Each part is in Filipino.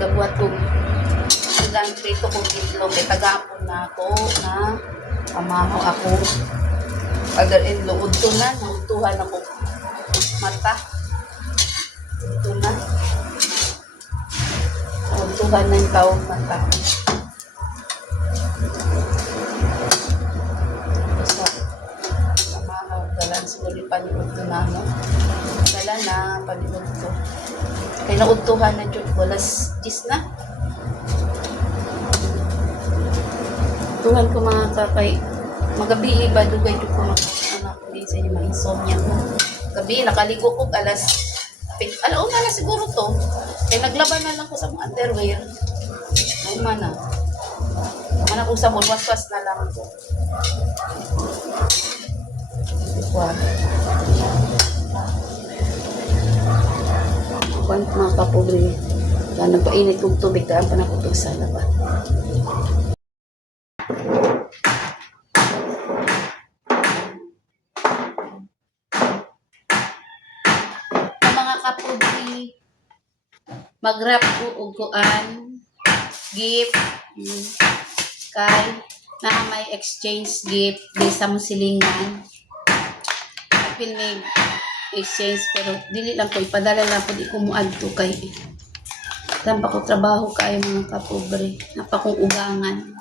Gabuhat ko silang prito kong itlog. Kaya tagapon na ako na amaho ako. Pag-in-law, udto na. Nauntuhan ako. Mata. Udto na. Nauntuhan na yung taong mata. Basta, amaho. Galan siguro paniod ko na, no? Galan na, paniod ko. Kaya nauntuhan na dyan. Walas 10 na. Tuhan ko mga kapay. Magabi iba dugay ko mga anak ko din sa inyo mga insomnia ko. Gabi nakaligo ko alas alauna na siguro to. Kaya naglaban na lang ko sa mga underwear. Ay mana. Mana ko sa waswas na lang ko. Kuwan. Kuwan mga kapobre. Kaya nagpainit kong tubig daan pa nakutog sa laban. Mga kapobre, mag-wrap ko uguan, gift, kay na may exchange gift di sa musilingan. Apil may exchange pero dili lang ko ipadala lang po di ko muadto kay pa ko trabaho kay mga kapobre napa kong ugangan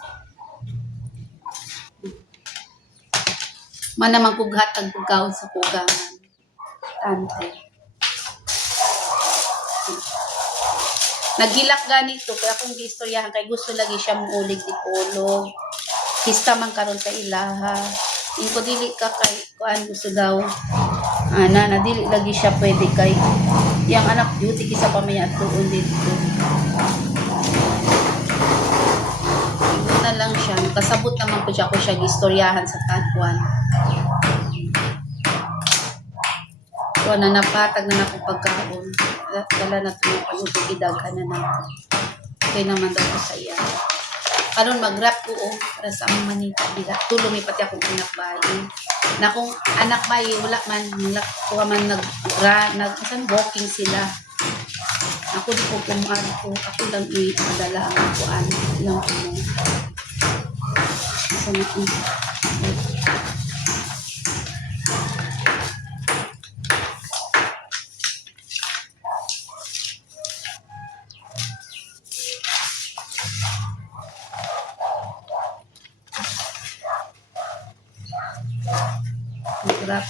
man naman kog hatag pagkaon sa ugangan tante nagilak ganito kaya akong giistoryahan kay gusto lagi siya muulig di pulog kista man karon sa ilaha ko dili ka kay kuan gusto daw ana dili lagi siya pwede kay yang anak duty kisa pamaya at tuon dito na lang siya kasabot naman ko siya gistoryahan sa katwan so na napatag na nako pagkaon dala na ito yung pag-ubigidaghan na nato kaya naman daw ko sa iya karon mag-wrap ko para sa among manita bila tulong pati akong anak bayi na kung anak bayi wala man kuha man nag walking sila ako di ko kumuan ko ako lang ipadala ang kuan lang ko sa natin mag-wrap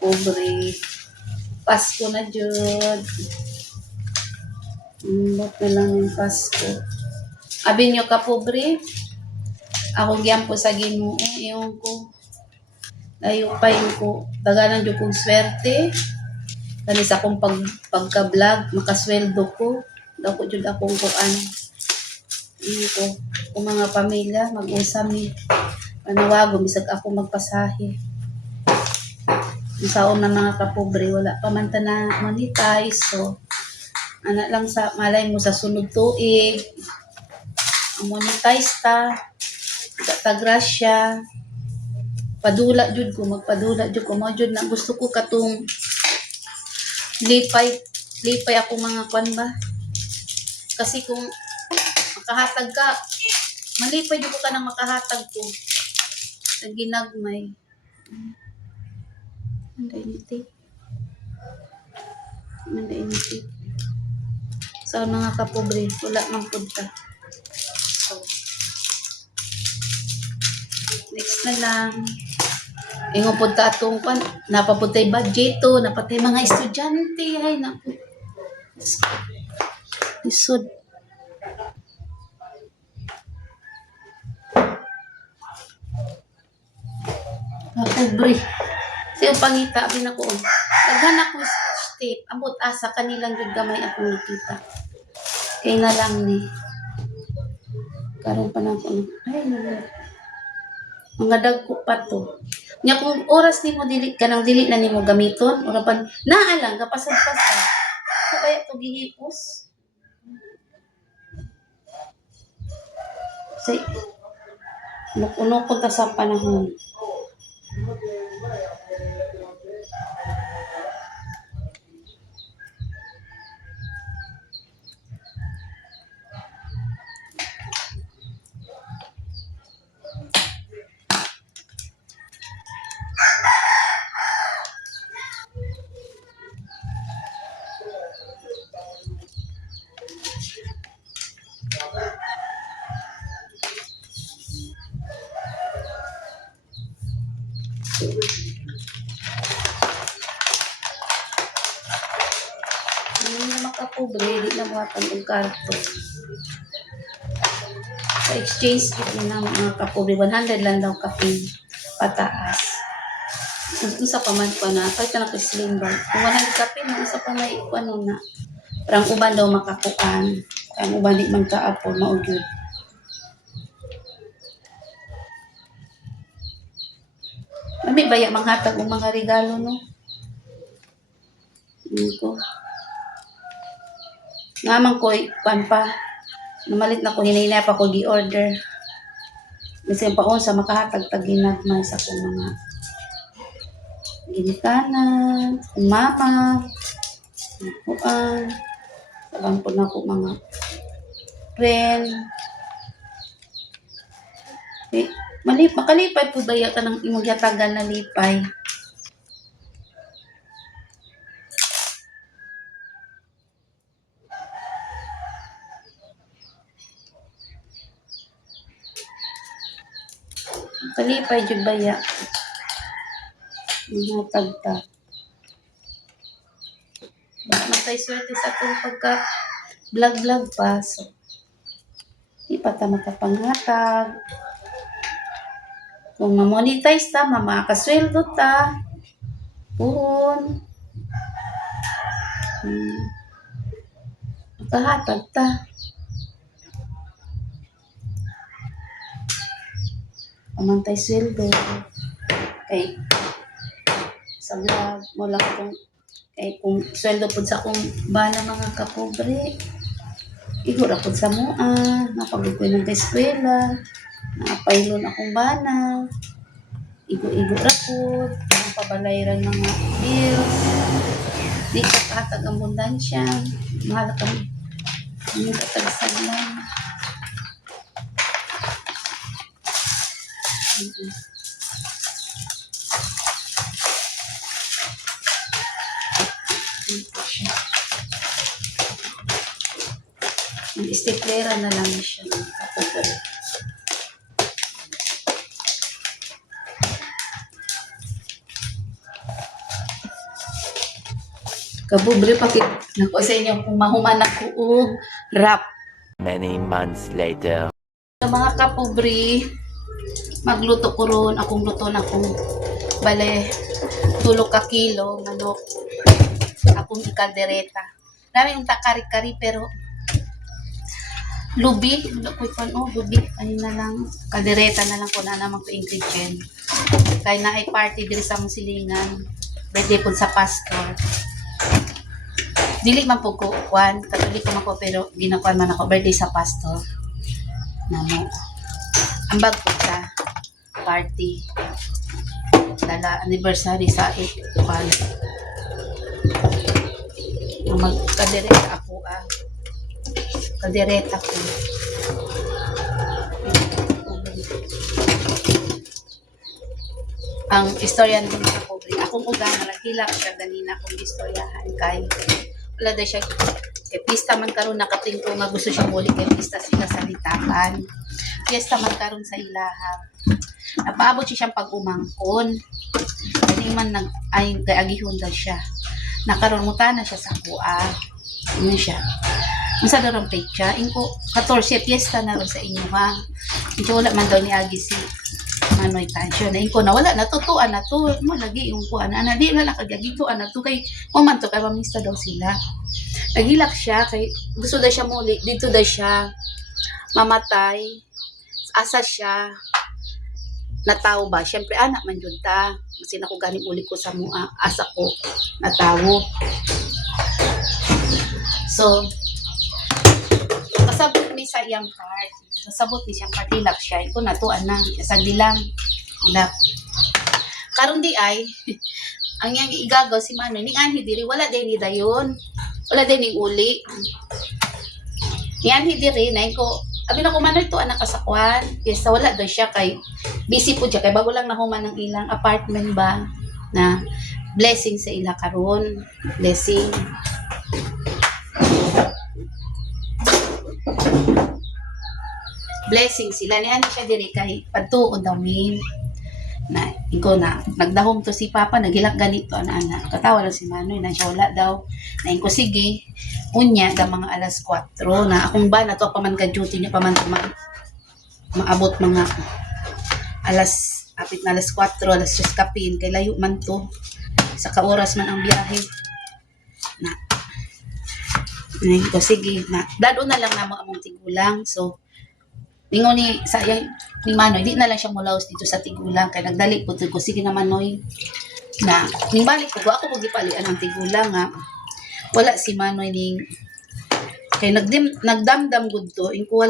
kapobre Pasko na jud bot na lang yung Pasko abi nyo kapobre ako gyampo sa Ginoo iyon ko layo pa yung ko daganan jud kong swerte kani sa akong pagka-vlog makasweldo ko dako jud akong kuan ko kung mga pamilya mag-usam ni panawago bisag ako magpasahe saon na mga kapobre wala pa man ta na monetize so ana lang sa malay mo sa sunod tuig monetize ta grasya padula jud ko magpadula jud ko mao jud na gusto ko katong lipay ako mga kwan ba kasi kung makahatag ka malipay jud ko ka nang makahatag ko sa ginagmay Manday initi. Sa mga kapobre, wala mang punta. So, next na lang. Ingo punta atong pan, napapuntay budget to, napatay mga estudyante. Ay, naku. Isod. Kapobre. Siya pangita, binako. Naghanap ko scotch tape. Ambot asa, kanilang yung gamay akong nakita. Kaya na lang ni. Karoon pa na ako. Ay, naku. Mga dagko pa to. Nya kung oras nimo dili kanang dili na nimo gamiton, ora pa naa lang kapasad-pasad. Ano kaya to gihipos? Say, uno ko ta sa panahon. Hindi na makapobre, di na buhatan og karto. Sa exchange gift na mga kapobre, 100 lang daw kape pataas. Kung sa paman pa na, kahit na slim bag. Kung 100 kape, may isa pa may ano na. Parang uban daw makakuan. Ang uban di man kaapon, maugyod. May baya manghatag og mga regalo, no? Ko. Naman ko, kuan pa. Namalit na ko, hinay pa ko gi-order. Kasi pa sa makahatag taginagmay sa akong mga ginikanan, mama, kuan, saban po na ko mga friend. Makalipay po baya ka ng imong yatagan na lipay. Kalipay jud baya. Matag ta. Matay swerte sa akong pagka vlog pa. So, di pa ta makapanghatag. Kung ma-monetize ta, makasweldo ta. Puhon. Makahatag ta. Pamantay sweldo. Kay sa vlog mo lang kung kung sweldo po sa akong bala mga kapobre, igura po sa mua, napagukoy ng eskwela, napailon akong bana, igo-igura po, ang pabalayran mga bills, di ka katag abundansya, mahal kami, hindi katagsan lang. Istiklera na lang siya ng kapobre. Kapobre, pakit nako sa inyo kung mahuman ako og rap. Many months later. Sa mga kapobre, magluto ko ron, akong luto na akong bale 2 ka kilo manok, akong ikaldereta. Dami yung takari-kari pero lubi, lubi, ay na lang, kaldereta na lang ko na naman ko ingredient. Kaya na ay party diri sa mong silingan, birthday po sa pastor. Dili man po ko, katolik ko man ko, pero ginakuan man ako, birthday sa pastor. Namo, ambag po sa party. Dala anniversary sa ikuan. Magkadereta ako kadereta ko. Ang istorya ng mga pobre. Akong ugang naghilak siya ganina akong istoryahan kay wala daw siya Kay pista man karon nakatingko nga gusto siya muli kay pista sila sa litakan. Pista man karon sa ilaha. Napaabot siya siyang pag-umangkon. Kani man ay agihon daw siya. Nakaroon mo na siya sa kuha. Ano siya? Masa daw ang pecha? Inko 14 piyesta na ron sa inyo ha. Inko wala man daw ni Agi si Manoy Tansyo. Na inko na wala natutuan na to. Mo lagi yung kuha na. Di wala kagagituan na to. Kay mamanto kay mamista daw sila. Naghilak siya kay gusto daw siya muli. Dito daw siya mamatay. Asa siya natawo ba? Siyempre, anak man yun ta. Kasi ako galing uli ko sa mua. Asa ko natawo. So, kasabot ni sa iyang part. Kasabot ni siyang part. Hilak siya. Ito natuan na. Sagdi lang. Hilak. Karon di ay, ang yang igagaw si Manoy, ni Anhi diri, wala din ni dayon. Wala din ni uli. Ni Anhi diri, na ko, abi na ko Manoy to anak kasakwan. Yes, wala daw siya kay busy po siya kay bago lang nahuman ng ilang apartment ba na blessing sa ila karon. Blessing. Blessing sila ni ano siya diri kay padtuon daw min na ikaw na nagdahom to si Papa naghilak ganito ana katawa lang si Manoy na siya wala daw na ko sige unya da mga alas 4 na akong ba na to paman ka duty niya paman maabot mga alas apit na alas 4 alas 6 kapin kay layo man to sa kaoras man ang biyahe na ko sige na dado na lang namo among tigulang so ningon ni sayang ni Manoy di na lang siya mulaos dito sa tigulang kay nagdali po ko sige na Manoy na nimbalik ko ako pag ipalian ang tigulang nga wala si Manoy ning kay nagdamdam gud to inko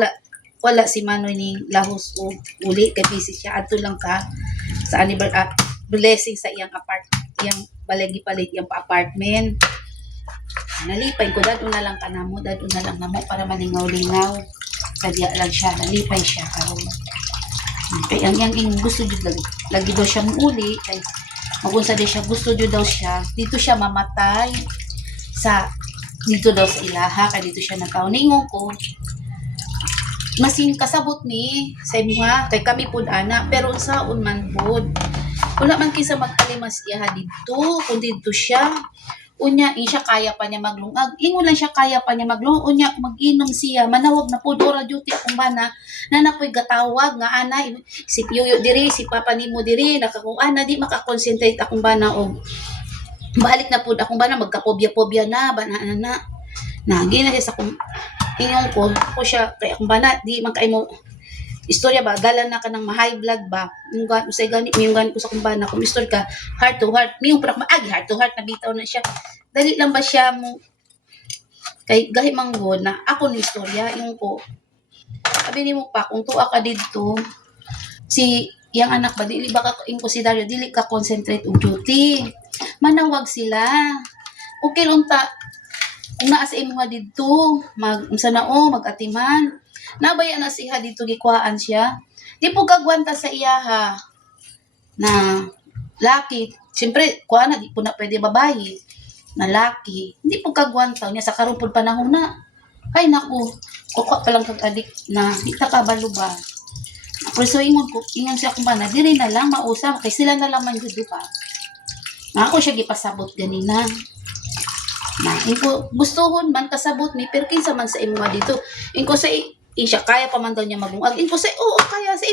wala si Manoy ning lahos o uli kay busy siya adto lang ka sa blessing sa iyang iyang balegi palit iyang apartment nalipay ko dado na lang kanamo dado na lang namo para malingaw-lingaw sadya lang siya nalipay siya karon kay ang gusto jud lagi daw siya muuli kay magunsa di siya gusto jud daw siya dito siya mamatay sa dito daw sa ilaha kay dito siya nakaw ningon ko masing kasabot ni sa imuha kay kami pud ana pero saon man pud wala man kinsa magkalimas iya dito kun dito siya unya siya kaya pa niya maglungag ingon lang siya kaya pa niya maglungag unya mag-inom siya manawag na pud ora duty akong bana nakoy gatawag nga ana si Yuyo diri si Papa nimo diri nakakuan na di makakonsentrate akong bana og balik na pud akong bana magkapobya-pobya na bana na gina sa akong ingon ko ako siya kay akong bana di man kay mo istorya ba galan na ka ng high blood ba yung usay gani yung gani ko sa kumbana kung istorya ka heart to heart miyong prak maagi heart to heart na bitaw na siya dali lang ba siya mo kay gahi manggod na ako ni istorya yung ko sabi ni mo pa kung tuwa ka dito si yang anak ba dili ba ka yung si Dario dili ka concentrate og duty manawag sila okay lang ta kung naa sa imuha dito unsa na mag-atiman nabaya na siya dito gikwaan siya di po kagwanta sa iyaha na laki siyempre kuha na di po na pwede babae na laki hindi po kagwanta niya sa karumpod panahon na ay naku kuka pa lang kag-adik na di ta kabalo ba pero so ingon siya kung ba na diri na lang mausap kay sila na lang man gud pa na ako siya gipasabot ganina na inko gustuhon man kasabot ni pero kinsa man sa imo dito inko sa siya kaya pa man daw niya maglungag inko say oo kaya sa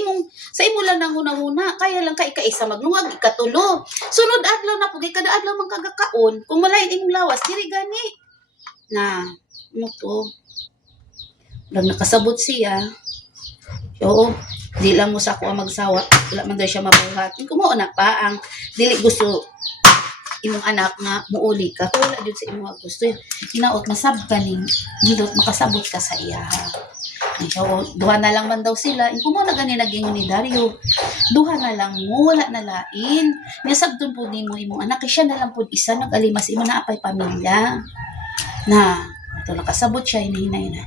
imo lang nang huna-huna kaya lang ka ika-isa maglungag ikatulo sunod adlaw na pugay kada adlaw man kagakaon kung malain imong lawas diri gani na ano to lang nakasabot siya oo di lang mo sa ako magsawa wala man daw siya mabuhat inko mo na pa ang dili gusto imong anak nga muuli ka kung wala jud sa imong gusto hinaot masab ka ning hindot makasabot ka sa iya. So, duha na lang man daw sila. Kung mo na gani naging ni Dario, duha na lang mo, wala na lain. Nasab doon po ni mo imong anak, siya na lang po isa, nag-alimas imo na apay pamilya. Na, ito nakasabot siya, hinahinay na.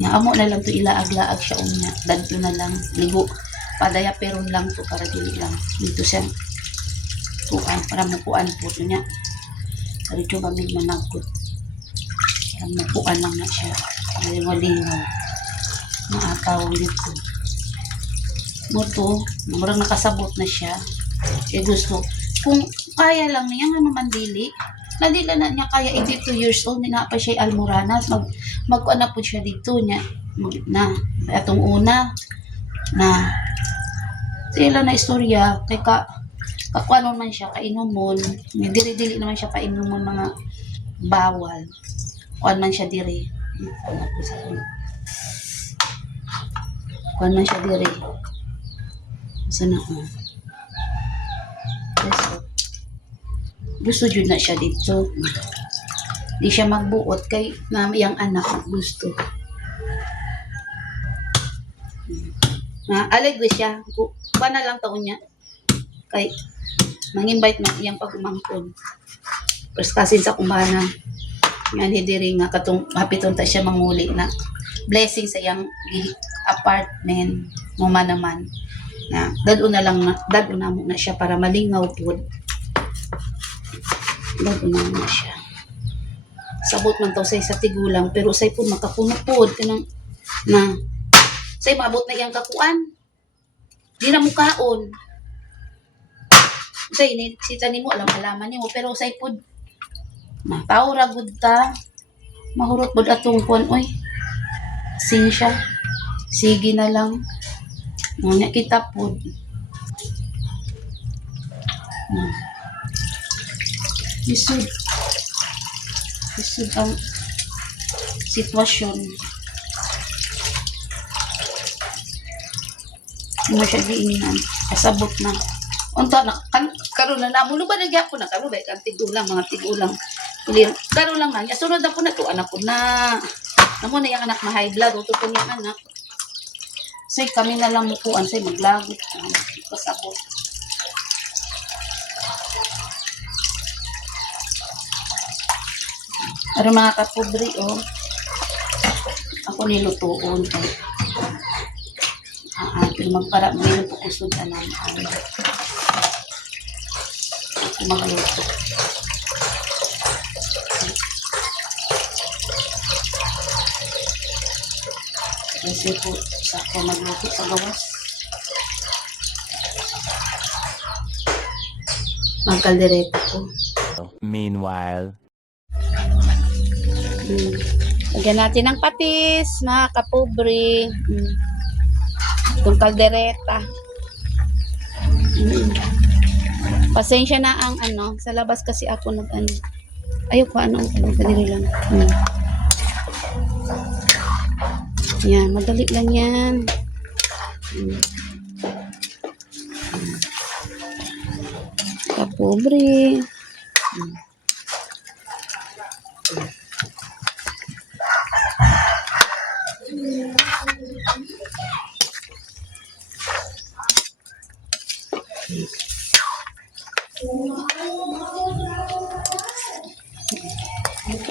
Nga amo na lang to ilaag-laag siya unya. Dadto na lang, ligo. Padaya peron lang to para dili lang. Dito siya, tuan, para mukuan po to niya. Karito ba may managkot. Ang napuan lang na siya. Lingaw-lingaw. Maatawang dito. Muto, murang nakasabot na siya. Eh gusto, kung kaya lang niya, nga naman dili. Nadila na niya kaya 82 years old, na pa siya almoranas. Magkuan na po siya dito niya. Na, atong una, na, sila na istorya, kay kakuan man siya, kainumon, may dili-dili naman siya kainumon mga bawal. Kuan man siya diri. Kuan man siya diri. Sana ko. Gusto jud na siya dito. Di siya magbuot kay iyang anak gusto. Alegre siya. Kuan na lang taon niya. Kay mang-invite na iyang pagumangkon. First kasin sa kumbana. Yan hidiri nga katong hapiton ta siya manguli na blessing sa iyang apartment mo man naman. Na dado na mo na siya para malingaw pud. Dado na siya. Sabot man to say sa tigulang pero say pud makapuno pud kanang na say maabot na iyang kakuan. Di na mo kaon. Say ni sita nimo alam-alaman nimo pero say pud mataw ra gud ta. Mahurot pud atong kuan oy. Sinsya. Sige na lang. Nga kita po. Isud ang sitwasyon. Mo siya diinan. Kasabot na. Unta na karon na namulo ba nagyapon na karon ba kan tigulang mga tigulang. Karon lang na. Sunod na po na to anak ko na. Namo na yung anak na high blood uto po niya anak. Say kami na lang mukuan say maglagot kasabot. Pero mga kapobri ako nilutuon kay pero magpara meron po kusod anan ako magluto. Kasi po sa ako magluto sa gawas. Magkaldereta ko. Meanwhile. Lagyan natin ng patis, mga kapobre. Itong kaldereta. Pasensya na ang sa labas kasi ako ayoko kadiri lang. Yan, madali lang yan. Kapobre.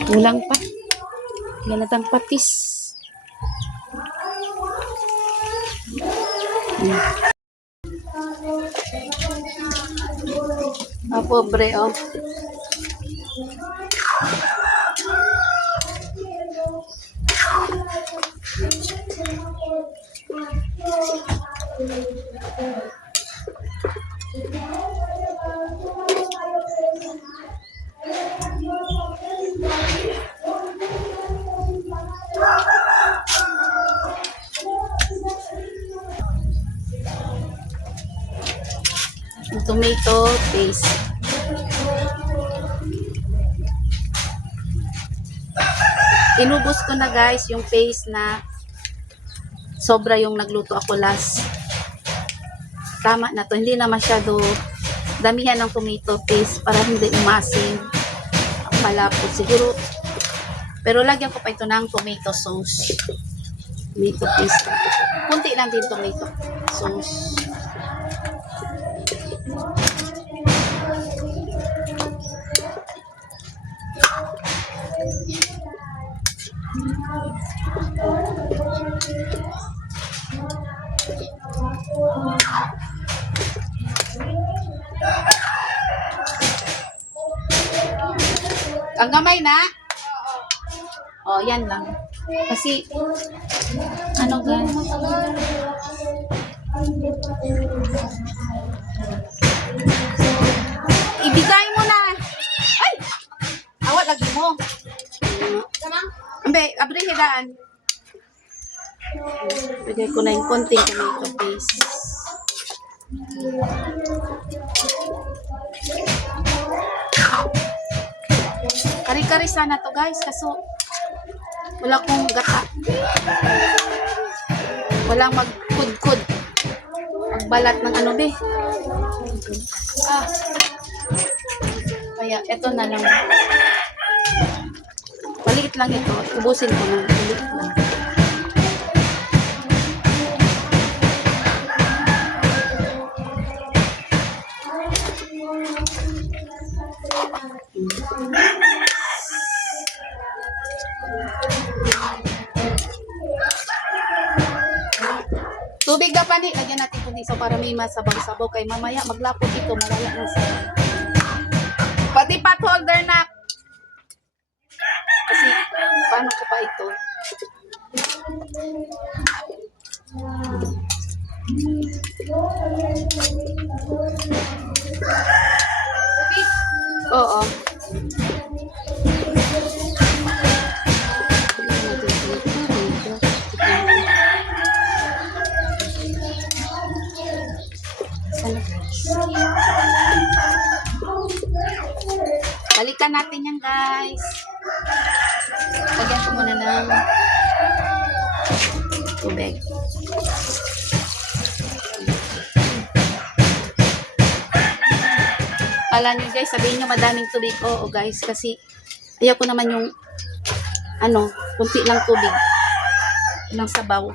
Kulang pa. Yan natang patis. Pobre tomato paste. Inubos ko na guys yung paste na sobra yung nagluto ako last. Tama na to. Hindi na masyado damihan ng tomato paste para hindi umasim. Malapot siguro. Pero lagyan ko pa ito ng tomato sauce. Tomato paste. Kunti lang din tomato sauce. Ang gamay na? Oh, yan lang. Kasi, ano guys? Ibigay mo na. Ay! Awat lagi mo. Ambe, abri hidaan. Bigay ko na yung konting tomato paste. Kari-kari sana to guys, kaso wala kong gata. Walang magkudkod. Magbalat ng ano be. Kaya eto na lang. Maliit lang ito. Ubusin ko na. Maliit lang. Tubig na pani, lagyan natin kung iso para may masabaw-sabaw kay mamaya maglapot ito, mawala ng sabaw. Pati pot holder na. Kasi paano ko pa ito? Oo. Balikan natin yan guys. Lagyan ko muna ng tubig. Kala nyo guys, sabihin nyo madaming tubig. Oo guys, kasi ayaw ko naman yung kunti lang tubig. Ilang sabaw.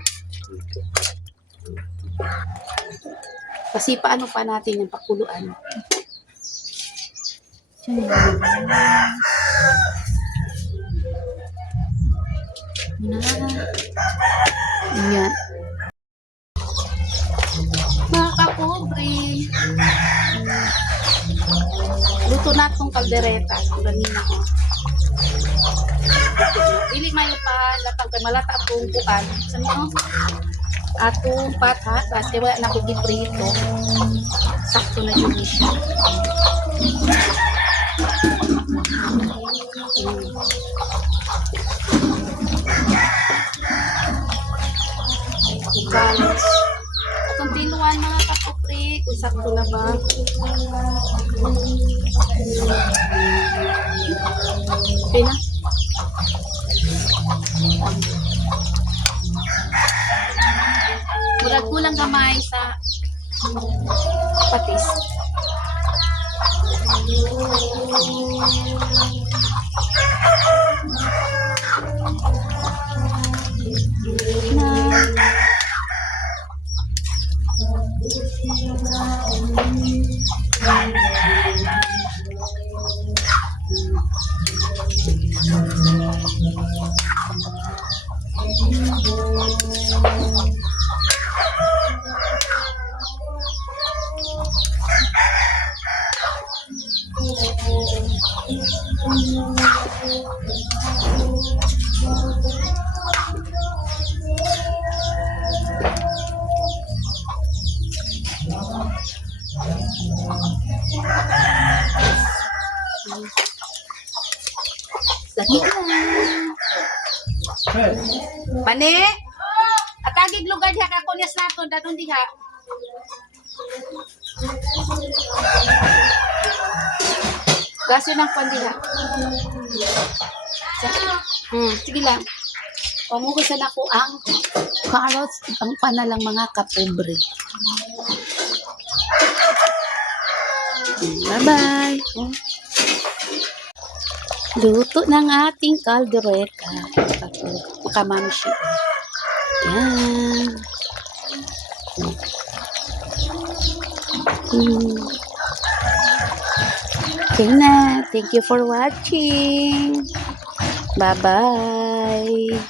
Kasi paano pa natin yung pakuluan. Yan. Mga kapobre. Luto na itong kaldereta. Ganina ko. Dili mayo pa latang kay malata akong kuan. Sa mo? Atong patat. Kasi wala na ko giprito. Sakto na yun siya. Galas. Itong tinuan mga kapupri, kung sakto na ba? Okay na? Murag kulang gamay sa patis. Lagi na. Pane? Atagig lugar diha ka kunyas naton dadon diha. Gaso ng pandiha. Sige lang. Pamugusan ako ang carrots ang panalang mga kapobre. Bye-bye. Luto ng ating kaldereta. Kamamshi. Yan. Okay na. Thank you for watching. Bye-bye.